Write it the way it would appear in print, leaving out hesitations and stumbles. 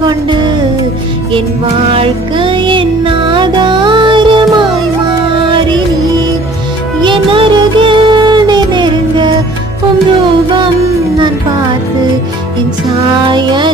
கொண்டு என் வாழ்க்கையின் ஆதாரமாய் மாறினீர். என் அருகில் நெருங்க உம் ரூபம் நான் பார்த்து என் சாயல்